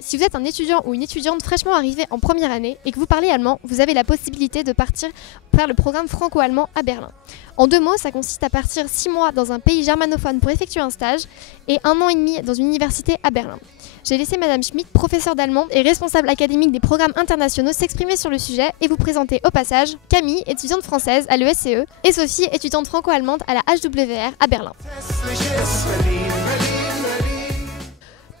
Si vous êtes un étudiant ou une étudiante fraîchement arrivée en première année et que vous parlez allemand, vous avez la possibilité de partir faire le programme franco-allemand à Berlin. En 2 mots, ça consiste à partir 6 mois dans un pays germanophone pour effectuer un stage et 1 an et demi dans une université à Berlin. J'ai laissé Madame Schmidt, professeure d'allemand et responsable académique des programmes internationaux, s'exprimer sur le sujet et vous présenter au passage Camille, étudiante française à l'ESCE, et Sophie, étudiante franco-allemande à la HWR à Berlin.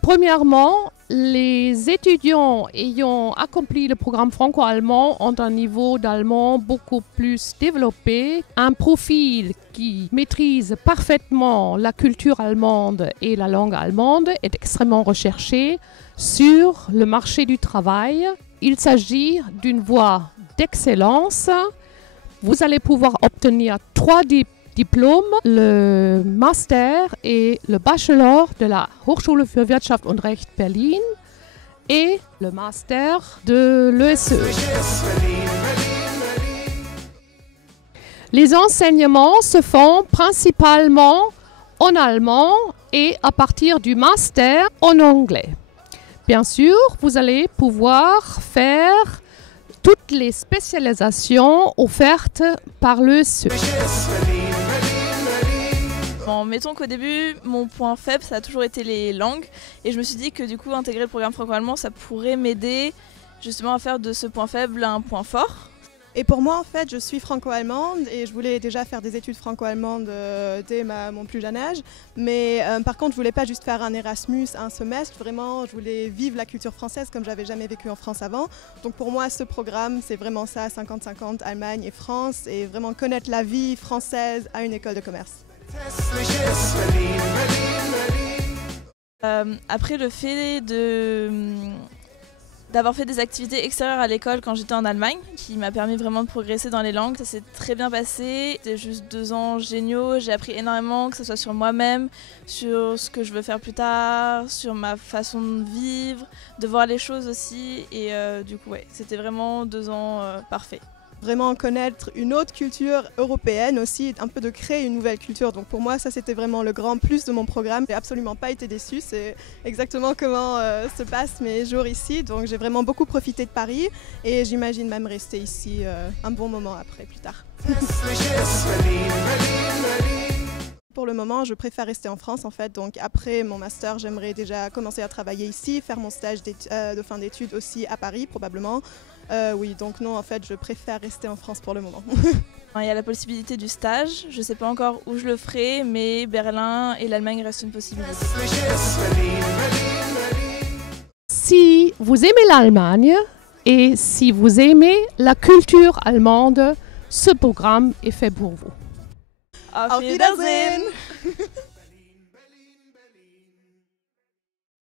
Premièrement, les étudiants ayant accompli le programme franco-allemand ont un niveau d'allemand beaucoup plus développé, un profil qui maîtrise parfaitement la culture allemande et la langue allemande est extrêmement recherché sur le marché du travail. Il s'agit d'une voie d'excellence. Vous allez pouvoir obtenir 3 diplôme, le Master et le Bachelor de la Hochschule für Wirtschaft und Recht Berlin et le Master de l'ESCE. Les enseignements se font principalement en allemand et à partir du Master en anglais. Bien sûr, vous allez pouvoir faire toutes les spécialisations offertes par l'ESCE. Bon, mettons qu'au début, mon point faible, ça a toujours été les langues. Et je me suis dit que du coup, intégrer le programme franco-allemand, ça pourrait m'aider justement à faire de ce point faible un point fort. Et pour moi, en fait, je suis franco-allemande et je voulais déjà faire des études franco-allemandes dès mon plus jeune âge. Mais par contre, je voulais pas juste faire un Erasmus, un semestre. Vraiment, je voulais vivre la culture française comme j'avais jamais vécu en France avant. Donc pour moi, ce programme, c'est vraiment ça, 50-50, Allemagne et France. Et vraiment connaître la vie française à une école de commerce. Après le fait d'avoir fait des activités extérieures à l'école quand j'étais en Allemagne, qui m'a permis vraiment de progresser dans les langues, ça s'est très bien passé. C'était juste 2 ans géniaux, j'ai appris énormément, que ce soit sur moi-même, sur ce que je veux faire plus tard, sur ma façon de vivre, de voir les choses aussi. Et du coup, ouais, c'était vraiment 2 ans parfaits. Vraiment connaître une autre culture européenne aussi, un peu de créer une nouvelle culture. Donc pour moi, ça c'était vraiment le grand plus de mon programme. J'ai absolument pas été déçue, c'est exactement comment se passent mes jours ici. Donc j'ai vraiment beaucoup profité de Paris et j'imagine même rester ici un bon moment après, plus tard. Pour le moment, je préfère rester en France en fait. Donc après mon master, j'aimerais déjà commencer à travailler ici, faire mon stage de fin d'études aussi à Paris probablement. Oui, donc non, en fait, je préfère rester en France pour le moment. Il y a la possibilité du stage, je ne sais pas encore où je le ferai, mais Berlin et l'Allemagne restent une possibilité. Si vous aimez l'Allemagne et si vous aimez la culture allemande, ce programme est fait pour vous. Auf Wiedersehen!